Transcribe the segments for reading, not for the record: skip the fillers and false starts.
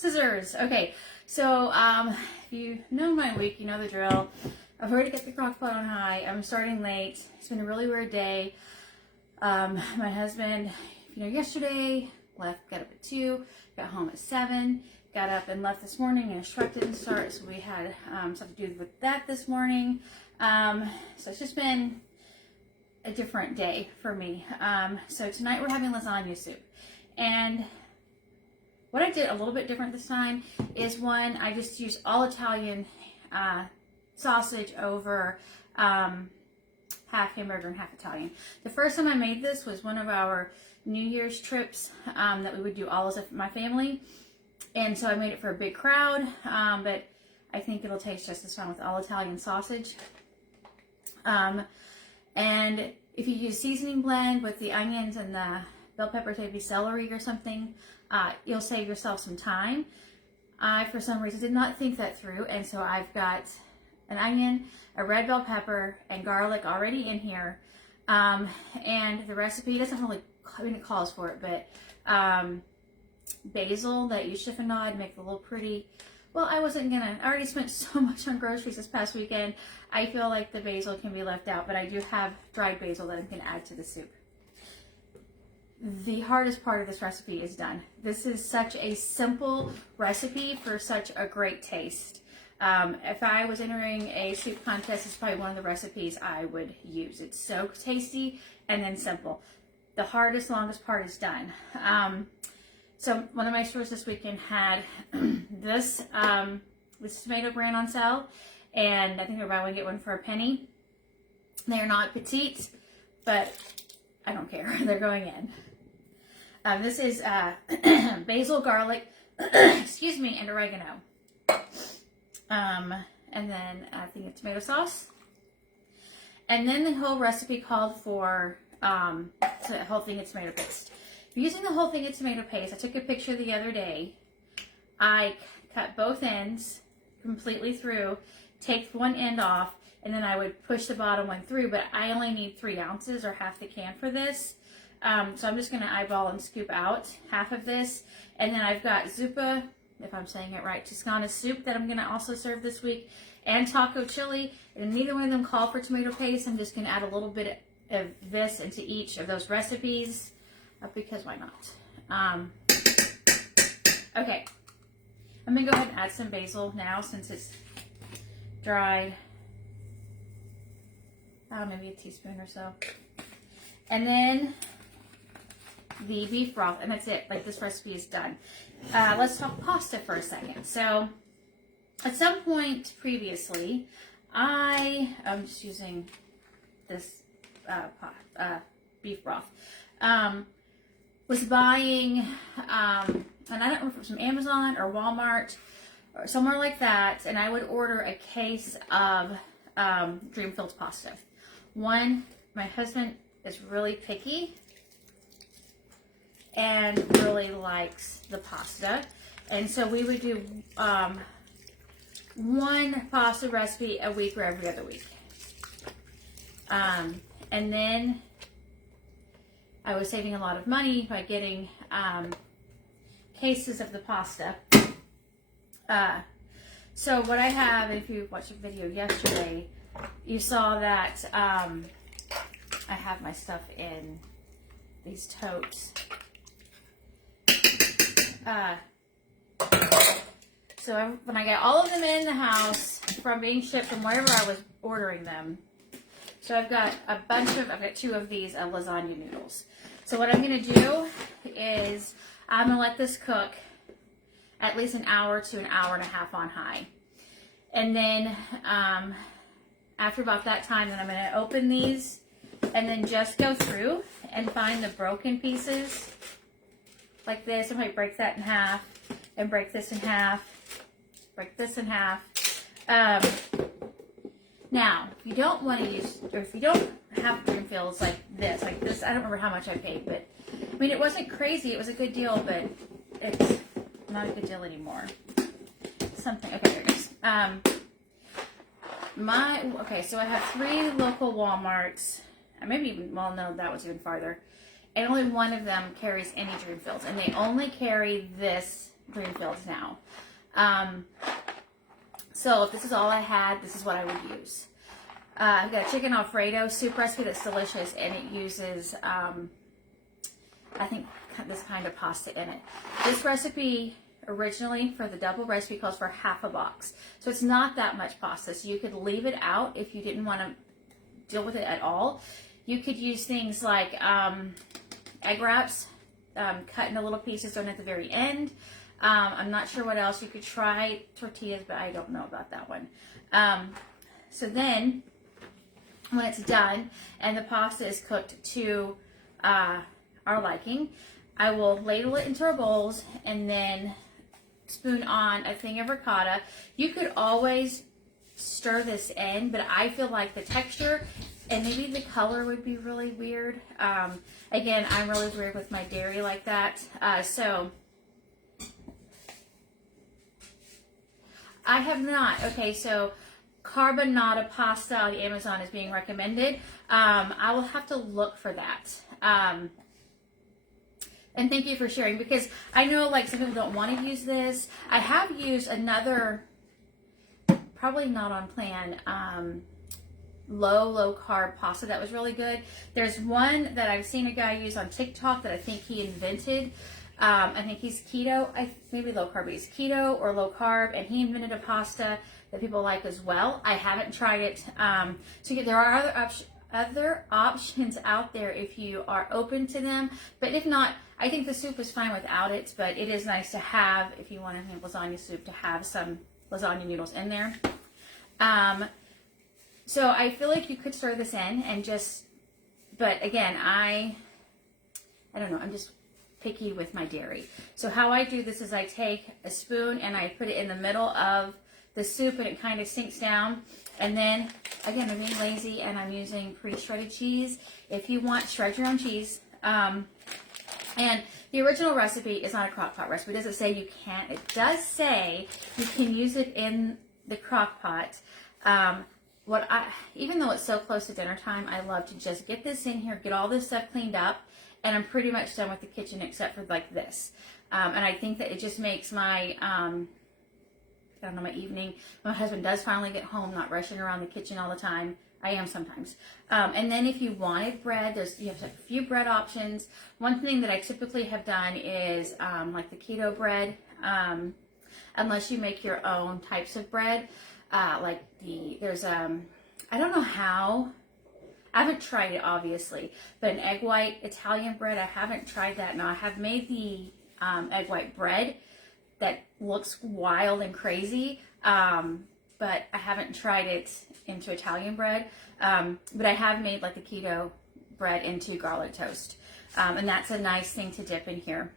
Scissors. Okay, so if you know my week, you know the drill. I've already got the crock pot on high. I'm starting late. It's been a really weird day. My husband, yesterday got up at 2, got home at 7, got up and left this morning, and instruct didn't start, so we had stuff to do with that this morning. So it's just been a different day for me. So tonight we're having lasagna soup, and what I did a little bit different this time is one, I just used all Italian sausage over half hamburger and half Italian. The first time I made this was one of our New Year's trips that we would do all as my family, and so I made it for a big crowd, but I think it'll taste just as fine with all Italian sausage. And if you use seasoning blend with the onions and the bell peppers, maybe celery or something, you'll save yourself some time. I, for some reason, did not think that through, and so I've got an onion, a red bell pepper, and garlic already in here. And the recipe doesn't really, it calls for it, but basil that you chiffonade, make it a little pretty. Well, I already spent so much on groceries this past weekend. I feel like the basil can be left out, but I do have dried basil that I'm going to add to the soup. The hardest part of this recipe is done. This is such a simple recipe for such a great taste. If I was entering a soup contest, it's probably one of the recipes I would use. It's so tasty and then simple. The hardest, longest part is done. So one of my stores this weekend had this tomato brand on sale, and I think they're buy one get one for a penny. They are not petite, but I don't care. They're going in. This is basil, garlic, excuse me, and oregano. And then I think it's tomato sauce. And then the whole recipe called for the whole thing of tomato paste. Using the whole thing of tomato paste, I took a picture the other day. I cut both ends completely through, take one end off, and then I would push the bottom one through, but I only need 3 ounces or half the can for this. So I'm just going to eyeball and scoop out half of this. And then I've got zuppa, if I'm saying it right, Toscana soup that I'm going to also serve this week, and taco chili. And neither one of them call for tomato paste. I'm just going to add a little bit of this into each of those recipes, because why not? Okay, I'm going to go ahead and add some basil now since it's dried. Maybe a teaspoon or so. And then the beef broth, and that's it. Like, this recipe is done. Let's talk pasta for a second. So at some point previously, I'm just using this beef broth, was buying, and I don't remember if it was from Amazon or Walmart or somewhere like that, and I would order a case of Dreamfileds pasta. One, my husband is really picky and really likes the pasta, and so we would do one pasta recipe a week or every other week. And then I was saving a lot of money by getting cases of the pasta. So what I have, if you watched a video yesterday, you saw that I have my stuff in these totes. So when I got all of them in the house from being shipped from wherever I was ordering them, so I've got I've got 2 of these lasagna noodles. So what I'm going to do is I'm going to let this cook at least an hour to an hour and a half on high. And then after about that time, then I'm going to open these and then just go through and find the broken pieces like this. I might break that in half and break this in half, break this in half. Now, if you don't want to use, or if you don't have Dreamfileds like this, I don't remember how much I paid, but I mean, it wasn't crazy. It was a good deal, but it's not a good deal anymore. Something, okay, there it is. Okay, so I have 3 local Walmarts, maybe even, well, no, that was even farther, and only one of them carries any Dreamfileds, and they only carry this Dreamfileds now. So if this is all I had, this is what I would use. I've got a chicken Alfredo soup recipe that's delicious, and it uses, I think, this kind of pasta in it. This recipe originally for the double recipe calls for half a box. So it's not that much pasta. So you could leave it out if you didn't want to deal with it at all. You could use things like egg wraps, cut into little pieces, thrown at the very end. I'm not sure what else. You could try tortillas, but I don't know about that one. So then, when it's done and the pasta is cooked to our liking, I will ladle it into our bowls and then spoon on a thing of ricotta. You could always stir this in, but I feel like the texture and maybe the color would be really weird. Again, I'm really weird with my dairy like that. So I have not. Okay, so carbonara pasta on Amazon is being recommended. I will have to look for that. And thank you for sharing, because I know like some people don't want to use this. I have used another, probably not on plan, low carb pasta that was really good. There's one that I've seen a guy use on TikTok that I think he invented. I think he's keto, maybe low carb, he's keto or low carb, and he invented a pasta that people like as well. I haven't tried it. So there are other options out there if you are open to them, but if not, I think the soup is fine without it, but it is nice to have, if you want to have lasagna soup, to have some lasagna noodles in there. So I feel like you could stir this in and just, but again, I don't know, I'm just picky with my dairy. So how I do this is I take a spoon and I put it in the middle of the soup and it kind of sinks down. And then, again, I'm being lazy and I'm using pre-shredded cheese. If you want, shred your own cheese. And the original recipe is not a crock pot recipe. It doesn't say you can't. It does say you can use it in the crock pot. Even though it's so close to dinner time, I love to just get this in here, get all this stuff cleaned up, and I'm pretty much done with the kitchen except for like this. And I think that it just makes my, I don't know, my evening, my husband does finally get home, not rushing around the kitchen all the time. I am sometimes. And then if you wanted bread, you have a few bread options. One thing that I typically have done is like the keto bread, unless you make your own types of bread. I don't know how, I haven't tried it obviously, but an egg white Italian bread, I haven't tried that. Now I have made the egg white bread that looks wild and crazy, but I haven't tried it into Italian bread. But I have made like the keto bread into garlic toast. And that's a nice thing to dip in here.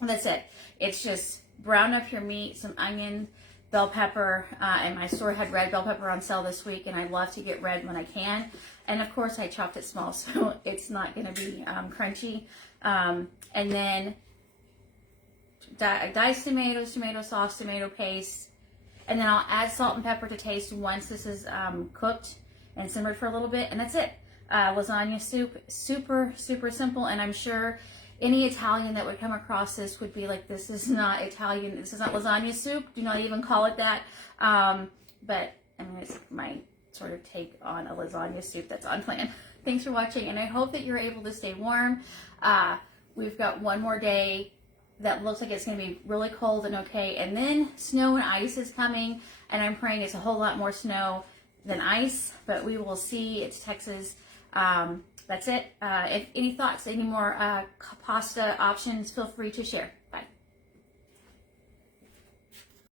And that's it. It's just brown up your meat, some onion, bell pepper, and my store had red bell pepper on sale this week, and I love to get red when I can. And of course I chopped it small, so it's not going to be crunchy. And then diced tomatoes, tomato sauce, tomato paste, and then I'll add salt and pepper to taste once this is cooked and simmered for a little bit, and that's it. Lasagna soup, super simple, and I'm sure any Italian that would come across this would be like, this is not Italian, this is not lasagna soup, do not even call it that. But I mean, it's my sort of take on a lasagna soup that's on plan. Thanks for watching, and I hope that you're able to stay warm. We've got one more day that looks like it's going to be really cold and okay, and then snow and ice is coming, and I'm praying it's a whole lot more snow than ice, but we will see. It's Texas. That's it. If any thoughts, any more pasta options, feel free to share. Bye.